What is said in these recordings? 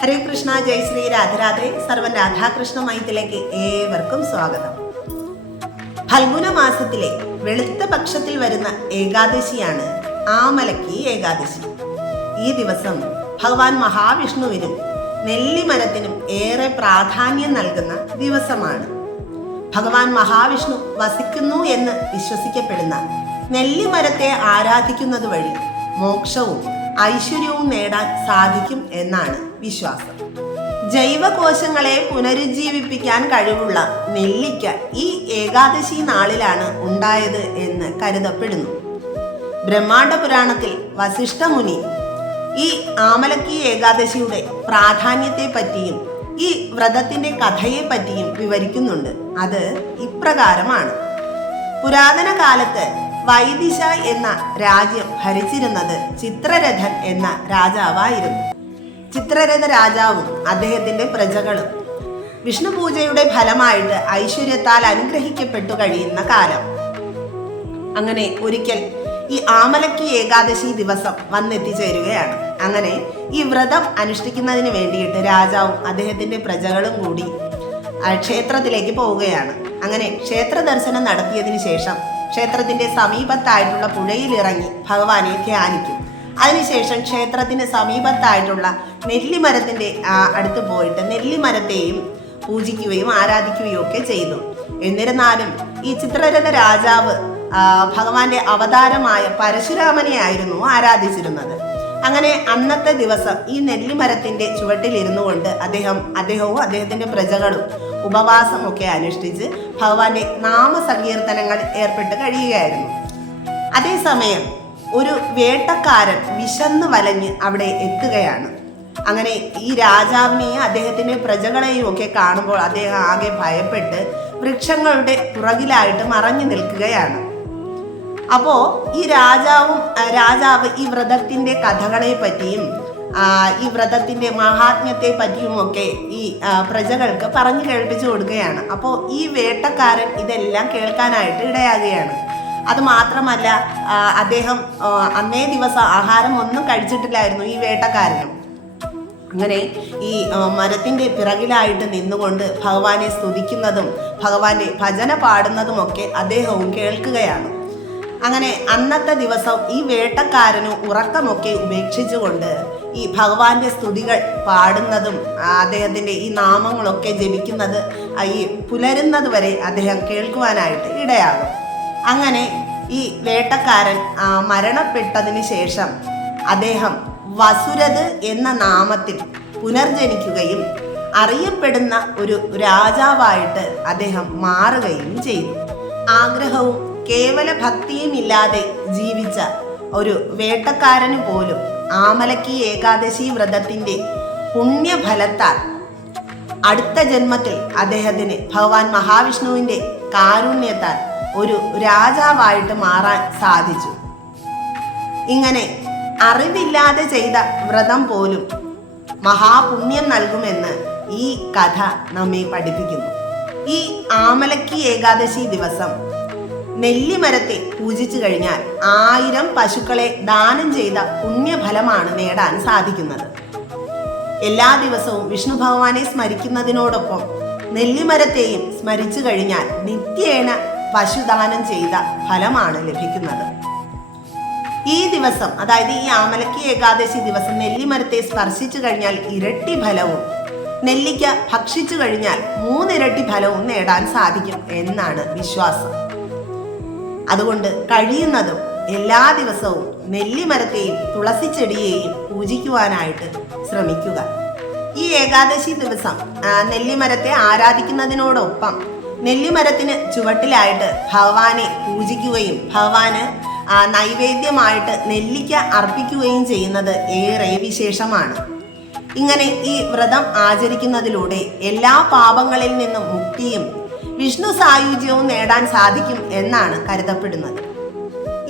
ഹരേ കൃഷ്ണ, ജയ് ശ്രീ രാധരാധേ. സർവൻ രാധാകൃഷ്ണ മൈത്തിലേക്ക് ഏവർക്കും സ്വാഗതം. ഫൽഗുന മാസത്തിലെ വെളുത്ത പക്ഷത്തിൽ വരുന്ന ഏകാദശിയാണ് ആമലക്കി ഏകാദശി. ഈ ദിവസം ഭഗവാൻ മഹാവിഷ്ണുവിനും നെല്ലിമരത്തിനും ഏറെ പ്രാധാന്യം നൽകുന്ന ദിവസമാണ്. ഭഗവാൻ മഹാവിഷ്ണു വസിക്കുന്നു എന്ന് വിശ്വസിക്കപ്പെടുന്ന നെല്ലിമരത്തെ ആരാധിക്കുന്നത് വഴി മോക്ഷവും ഐശ്വര്യവും നേടാൻ സാധിക്കും എന്നാണ് വിശ്വാസം. ജൈവകോശങ്ങളെ പുനരുജ്ജീവിപ്പിക്കാൻ കഴിവുള്ള നെല്ലിക്ക ഈ ഏകാദശി നാളിലാണ് ഉണ്ടായത് എന്ന് കരുതപ്പെടുന്നു. ബ്രഹ്മാണ്ഡ പുരാണത്തിൽ വസിഷ്ഠ മുനി ഈ ആമലക്കി ഏകാദശിയുടെ പ്രാധാന്യത്തെ പറ്റിയും ഈ വ്രതത്തിന്റെ കഥയെ പറ്റിയും വിവരിക്കുന്നുണ്ട്. അത് ഇപ്രകാരമാണ്. പുരാതന കാലത്ത് വൈദിശ എന്ന രാജ്യം ഭരിച്ചിരുന്നത് ചിത്രരഥൻ എന്ന രാജാവായിരുന്നു. ചിത്രരഥ രാജാവും അദ്ദേഹത്തിന്റെ പ്രജകളും വിഷ്ണു പൂജയുടെ ഫലമായിട്ട് ഐശ്വര്യത്താൽ അനുഗ്രഹിക്കപ്പെട്ടു കഴിയുന്ന കാലം. അങ്ങനെ ഒരിക്കൽ ഈ ആമലക്കി ഏകാദശി ദിവസം വന്നെത്തിച്ചേരുകയാണ്. അങ്ങനെ ഈ വ്രതം അനുഷ്ഠിക്കുന്നതിന് വേണ്ടിയിട്ട് രാജാവും അദ്ദേഹത്തിന്റെ പ്രജകളും കൂടി ക്ഷേത്രത്തിലേക്ക് പോവുകയാണ്. അങ്ങനെ ക്ഷേത്ര ദർശനം നടത്തിയതിനു ശേഷം ക്ഷേത്രത്തിന്റെ സമീപത്തായിട്ടുള്ള പുഴയിലിറങ്ങി ഭഗവാനെ ധ്യാനിക്കും. അതിനുശേഷം ക്ഷേത്രത്തിന് സമീപത്തായിട്ടുള്ള നെല്ലിമരത്തിന്റെ അടുത്ത് പോയിട്ട് നെല്ലിമരത്തെയും പൂജിക്കുകയും ആരാധിക്കുകയും ഒക്കെ ചെയ്തു. എന്നിരുന്നാലും ഈ ചിത്രരഥ രാജാവ് ഭഗവാന്റെ അവതാരമായ പരശുരാമനെ ആയിരുന്നു ആരാധിച്ചിരുന്നത്. അങ്ങനെ അന്നത്തെ ദിവസം ഈ നെല്ലിമരത്തിന്റെ ചുവട്ടിലിരുന്നു കൊണ്ട് അദ്ദേഹവും അദ്ദേഹത്തിന്റെ പ്രജകളും ഉപവാസമൊക്കെ അനുഷ്ഠിച്ച് ഭഗവാന്റെ നാമസങ്കീർത്തനങ്ങൾ ഏർപ്പെട്ട് കഴിയുകയായിരുന്നു. അതേസമയം ഒരു വേട്ടക്കാരൻ വിശന്ന് വലഞ്ഞ് അവിടെ എത്തുകയാണ്. അങ്ങനെ ഈ രാജാവിനെയും അദ്ദേഹത്തിന്റെ പ്രജകളെയും ഒക്കെ കാണുമ്പോൾ അദ്ദേഹം ആകെ ഭയപ്പെട്ട് വൃക്ഷങ്ങളുടെ പുറകിലായിട്ട് മറഞ്ഞു നിൽക്കുകയാണ്. അപ്പോ ഈ രാജാവ് ഈ വ്രതത്തിന്റെ കഥകളെ പറ്റിയും ഈ വ്രതത്തിന്റെ മഹാത്മ്യത്തെ പറ്റിയുമൊക്കെ ഈ പ്രജകൾക്ക് പറഞ്ഞു കേൾപ്പിച്ചു കൊടുക്കുകയാണ്. അപ്പോൾ ഈ വേട്ടക്കാരൻ ഇതെല്ലാം കേൾക്കാനായിട്ട് ഇടയാകുകയാണ്. അത് മാത്രമല്ല, അദ്ദേഹം അന്നേ ദിവസം ആഹാരം ഒന്നും കഴിച്ചിട്ടില്ലായിരുന്നു ഈ വേട്ടക്കാരനും. അങ്ങനെ ഈ മരത്തിന്റെ പിറകിലായിട്ട് നിന്നുകൊണ്ട് ഭഗവാനെ സ്തുതിക്കുന്നതും ഭഗവാന്റെ ഭജന പാടുന്നതുമൊക്കെ അദ്ദേഹവും കേൾക്കുകയാണ്. അങ്ങനെ അന്നത്തെ ദിവസം ഈ വേട്ടക്കാരന് ഉറക്കമൊക്കെ ഉപേക്ഷിച്ചുകൊണ്ട് ഈ ഭഗവാന്റെ സ്തുതികൾ പാടുന്നതും അദ്ദേഹത്തിന്റെ ഈ നാമങ്ങളൊക്കെ ജപിക്കുന്നത് ഈ പുലരുന്നത് വരെ അദ്ദേഹം കേൾക്കുവാനായിട്ട് ഇടയാകും. അങ്ങനെ ഈ വേട്ടക്കാരൻ മരണപ്പെട്ടതിന് ശേഷം അദ്ദേഹം വസുരത് എന്ന നാമത്തിൽ പുനർജനിക്കുകയും അറിയപ്പെടുന്ന ഒരു രാജാവായിട്ട് അദ്ദേഹം മാറുകയും ചെയ്തു. ആഗ്രഹവും കേവല ഭക്തിയും ഇല്ലാതെ ജീവിച്ച ഒരു വേട്ടക്കാരന് പോലും ആമലക്കി ഏകാദശി വ്രതത്തിന്റെ പുണ്യഫലത്താൽ അടുത്ത ജന്മത്തിൽ അദ്ദേഹത്തിന് ഭഗവാൻ മഹാവിഷ്ണുവിന്റെ കാരുണ്യത്താൽ ഒരു രാജാവായിട്ട് മാറാൻ സാധിച്ചു. ഇങ്ങനെ അറിവില്ലാതെ ചെയ്ത വ്രതം പോലും മഹാപുണ്യം നൽകുമെന്ന് ഈ കഥ നമ്മെ പഠിപ്പിക്കുന്നു. ഈ ആമലക്കി ഏകാദശി ദിവസം നെല്ലിമരത്തെ പൂജിച്ചു കഴിഞ്ഞാൽ 1000 പശുക്കളെ ദാനം ചെയ്ത പുണ്യഫലമാണ് നേടാൻ സാധിക്കുന്നത്. എല്ലാ ദിവസവും വിഷ്ണു ഭഗവാനെ സ്മരിക്കുന്നതിനോടൊപ്പം നെല്ലിമരത്തെയും സ്മരിച്ചു കഴിഞ്ഞാൽ നിത്യേന പശുദാനം ചെയ്ത ഫലമാണ് ലഭിക്കുന്നത്. ഈ ദിവസം, അതായത് ഈ ആമലക്കി ഏകാദശി ദിവസം നെല്ലിമരത്തെ സ്പർശിച്ചു കഴിഞ്ഞാൽ ഇരട്ടി ഫലവും, നെല്ലിക്ക ഭക്ഷിച്ചു കഴിഞ്ഞാൽ 3 ഇരട്ടി ഫലവും നേടാൻ സാധിക്കും എന്നാണ് വിശ്വാസം. അതുകൊണ്ട് കഴിയുന്നതും എല്ലാ ദിവസവും നെല്ലിമരത്തെയും തുളസിച്ചെടിയെയും പൂജിക്കുവാനായിട്ട് ശ്രമിക്കുക. ഈ ഏകാദശി ദിവസം നെല്ലിമരത്തെ ആരാധിക്കുന്നതിനോടൊപ്പം നെല്ലിമരത്തിന് ചുവട്ടിലായിട്ട് ഭഗവാനെ പൂജിക്കുകയും ഭഗവാന് നൈവേദ്യമായിട്ട് നെല്ലിക്ക അർപ്പിക്കുകയും ചെയ്യുന്നത് ഏറെ വിശേഷമാണ്. ഇങ്ങനെ ഈ വ്രതം ആചരിക്കുന്നതിലൂടെ എല്ലാ പാപങ്ങളിൽ നിന്നും മുക്തിയും വിഷ്ണു സായുജ്യവും നേടാൻ സാധിക്കും എന്നാണ് കരുതപ്പെടുന്നത്.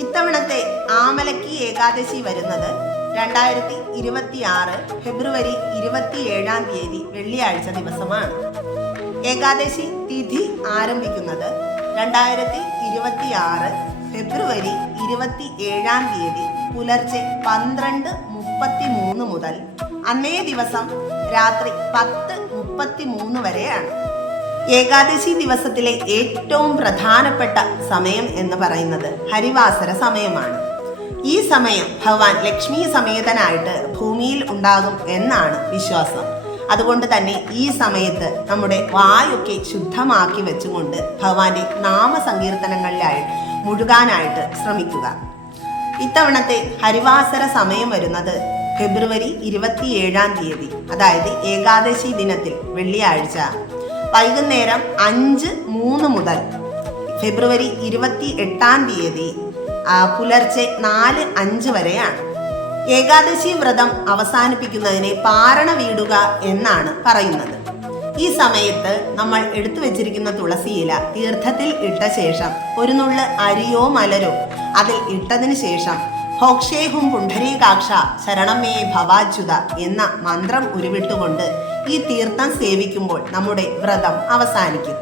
ഇത്തവണത്തെ ആമലക്കി ഏകാദശി വരുന്നത് 2026 ഫെബ്രുവരി 27 വെള്ളിയാഴ്ച ദിവസമാണ്. ഏകാദശി തിഥി ആരംഭിക്കുന്നത് 2026 ഫെബ്രുവരി 27 പുലർച്ചെ 12:33 മുതൽ അന്നേ ദിവസം രാത്രി 10:33 വരെയാണ്. ഏകാദശി ദിവസത്തിലെ ഏറ്റവും പ്രധാനപ്പെട്ട സമയം എന്ന് പറയുന്നത് ഹരിവാസര സമയമാണ്. ഈ സമയം ഭഗവാൻ ലക്ഷ്മി സമേതനായിട്ട് ഭൂമിയിൽ ഉണ്ടാകും എന്നാണ് വിശ്വാസം. അതുകൊണ്ട് തന്നെ ഈ സമയത്ത് നമ്മുടെ വായൊക്കെ ശുദ്ധമാക്കി വെച്ചുകൊണ്ട് ഭഗവാന്റെ നാമസങ്കീർത്തനങ്ങളിലായി മുഴുകാനായിട്ട് ശ്രമിക്കുക. ഇത്തവണത്തെ ഹരിവാസര സമയം വരുന്നത് ഫെബ്രുവരി 27-ാം തീയതി, അതായത് ഏകാദശി ദിനത്തിൽ വെള്ളിയാഴ്ച വൈകുന്നേരം 5:03 മുതൽ ഫെബ്രുവരി 28-ാം തീയതി പുലർച്ചെ 4:05 വരെയാണ്. ഏകാദശി വ്രതം അവസാനിപ്പിക്കുന്നതിനെ പാരണ വീടുക എന്നാണ് പറയുന്നത്. ഈ സമയത്ത് നമ്മൾ എടുത്തു വെച്ചിരിക്കുന്ന തുളസിയില തീർത്ഥത്തിൽ ഇട്ട ശേഷം ഒരു നുള്ള് അരിയോ മലരോ അതിൽ ഇട്ടതിന് ശേഷം ഭോക്ഷേഹും പുണ്ഡരീകാക്ഷ ശരണമേ ഭവാച്യുത എന്ന മന്ത്രം ഉരുവിട്ടുകൊണ്ട് ഈ തീർത്ഥം സേവിക്കുമ്പോൾ നമ്മുടെ വ്രതം അവസാനിക്കും.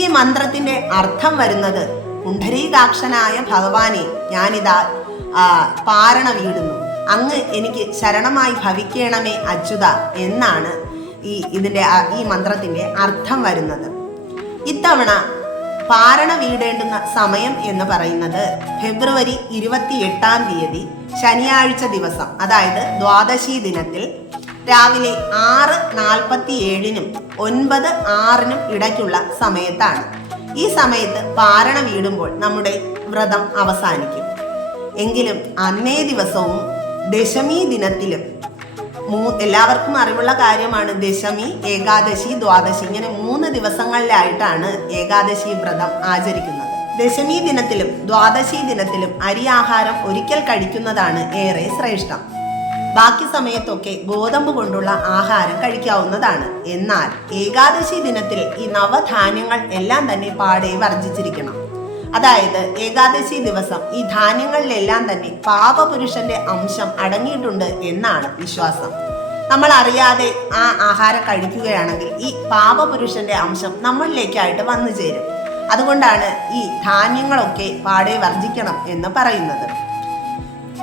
ഈ മന്ത്രത്തിന്റെ അർത്ഥം വരുന്നത് പുണ്ഡരീകാക്ഷനായ ഭഗവാനെ ഞാനിതാ പാരണ വീടുന്നു, അങ്ങ് എനിക്ക് ശരണമായി ഭവിക്കണമേ അച്യുത എന്നാണ് ഈ മന്ത്രത്തിന്റെ അർത്ഥം വരുന്നത്. ഇത്തവണ പാരണ വീടേണ്ടുന്ന സമയം എന്ന് പറയുന്നത് ഫെബ്രുവരി 28-ാം തീയതി ശനിയാഴ്ച ദിവസം, അതായത് ദ്വാദശി ദിനത്തിൽ രാവിലെ 6:47-നും 9:06-നും ഇടയ്ക്കുള്ള സമയത്താണ്. ഈ സമയത്ത് പാരണ വീടുമ്പോൾ നമ്മുടെ വ്രതം അവസാനിക്കും. എങ്കിലും അന്നേ ദിവസവും ദശമി ദിനത്തിലും എല്ലാവർക്കും അറിവുള്ള കാര്യമാണ്, ദശമി, ഏകാദശി, ദ്വാദശി ഇങ്ങനെ 3 ദിവസങ്ങളിലായിട്ടാണ് ഏകാദശി വ്രതം ആചരിക്കുന്നത്. ദശമി ദിനത്തിലും ദ്വാദശി ദിനത്തിലും അരിയാഹാരം ഒരിക്കൽ കഴിക്കുന്നതാണ് ഏറെ ശ്രേഷ്ഠം. ബാക്കി സമയത്തൊക്കെ ഗോതമ്പ് കൊണ്ടുള്ള ആഹാരം കഴിക്കാവുന്നതാണ്. എന്നാൽ ഏകാദശി ദിനത്തിൽ ഈ നവധാന്യങ്ങൾ എല്ലാം തന്നെ പാടെ വർജിച്ചിരിക്കണം. അതായത് ഏകാദശി ദിവസം ഈ ധാന്യങ്ങളിലെല്ലാം തന്നെ പാപപുരുഷന്റെ അംശം അടങ്ങിയിട്ടുണ്ട് എന്നാണ് വിശ്വാസം. നമ്മൾ അറിയാതെ ആ ആഹാരം കഴിക്കുകയാണെങ്കിൽ ഈ പാപപുരുഷന്റെ അംശം നമ്മളിലേക്കായിട്ട് വന്നു ചേരും. അതുകൊണ്ടാണ് ഈ ധാന്യങ്ങളൊക്കെ പാടെ വർജിക്കണം എന്ന് പറയുന്നത്.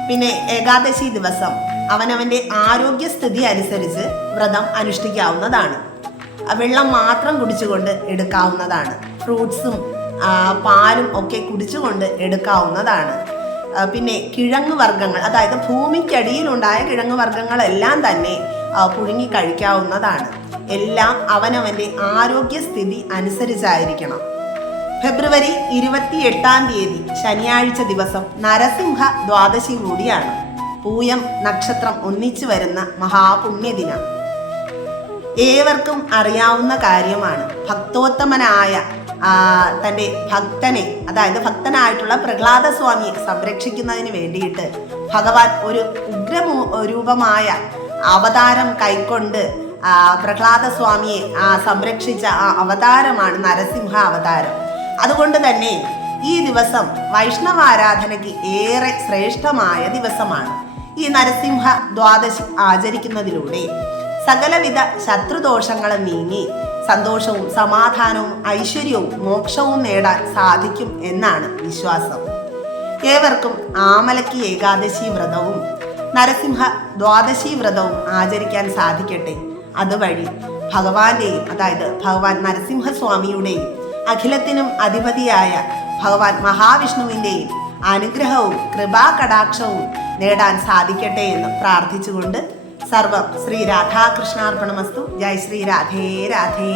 പിന്നെ ഏകാദശി ദിവസം അവനവന്റെ ആരോഗ്യസ്ഥിതി അനുസരിച്ച് വ്രതം അനുഷ്ഠിക്കാവുന്നതാണ്. വെള്ളം മാത്രം കുടിച്ചുകൊണ്ട് എടുക്കാവുന്നതാണ്. ഫ്രൂട്ട്സും പാലും ഒക്കെ കുടിച്ചുകൊണ്ട് എടുക്കാവുന്നതാണ്. പിന്നെ കിഴങ്ങ് വർഗ്ഗങ്ങൾ, അതായത് ഭൂമിക്കടിയിലുണ്ടായ കിഴങ്ങ് വർഗ്ഗങ്ങളെല്ലാം തന്നെ പുഴുങ്ങി കഴിക്കാവുന്നതാണ്. എല്ലാം അവനവന്റെ ആരോഗ്യസ്ഥിതി അനുസരിച്ചായിരിക്കണം. ഫെബ്രുവരി 28-ാം തീയതി ശനിയാഴ്ച ദിവസം നരസിംഹ ദ്വാദശി കൂടിയാണ്. പൂയം നക്ഷത്രം ഒന്നിച്ചു വരുന്ന മഹാപുണ്യദിനം. ഏവർക്കും അറിയാവുന്ന കാര്യമാണ്, ഭക്തോത്തമനായ തൻ്റെ ഭക്തനെ, അതായത് ഭക്തനായിട്ടുള്ള പ്രഹ്ലാദ സ്വാമിയെ സംരക്ഷിക്കുന്നതിന് വേണ്ടിയിട്ട് ഭഗവാൻ ഒരു ഉഗ്രരൂപമായ അവതാരം കൈക്കൊണ്ട് പ്രഹ്ലാദ സ്വാമിയെ സംരക്ഷിച്ച ആ അവതാരമാണ് നരസിംഹ അവതാരം. അതുകൊണ്ട് തന്നെ ഈ ദിവസം വൈഷ്ണവാരാധനയ്ക്ക് ഏറെ ശ്രേഷ്ഠമായ ദിവസമാണ്. ഈ നരസിംഹ ദ്വാദശി ആചരിക്കുന്നതിലൂടെ സകലവിധ ശത്രുദോഷങ്ങളും നീങ്ങി സന്തോഷവും സമാധാനവും ഐശ്വര്യവും മോക്ഷവും നേടാൻ സാധിക്കും എന്നാണ് വിശ്വാസം. ഏവർക്കും ആമലക്കി ഏകാദശി വ്രതവും നരസിംഹ ദ്വാദശി വ്രതവും ആചരിക്കാൻ സാധിക്കട്ടെ. അതുവഴി ഭഗവാന്റെയും, അതായത് ഭഗവാൻ നരസിംഹസ്വാമിയുടെയും അഖിലത്തിനും അധിപതിയായ ഭഗവാൻ മഹാവിഷ്ണുവിൻ്റെയും അനുഗ്രഹവും കൃപാകടാക്ഷവും നേടാൻ സാധിക്കട്ടെ എന്ന് പ്രാർത്ഥിച്ചുകൊണ്ട് സർവം ശ്രീ രാധാകൃഷ്ണാർപ്പണമസ്തു. ജയ് ശ്രീ രാധേ രാധേ.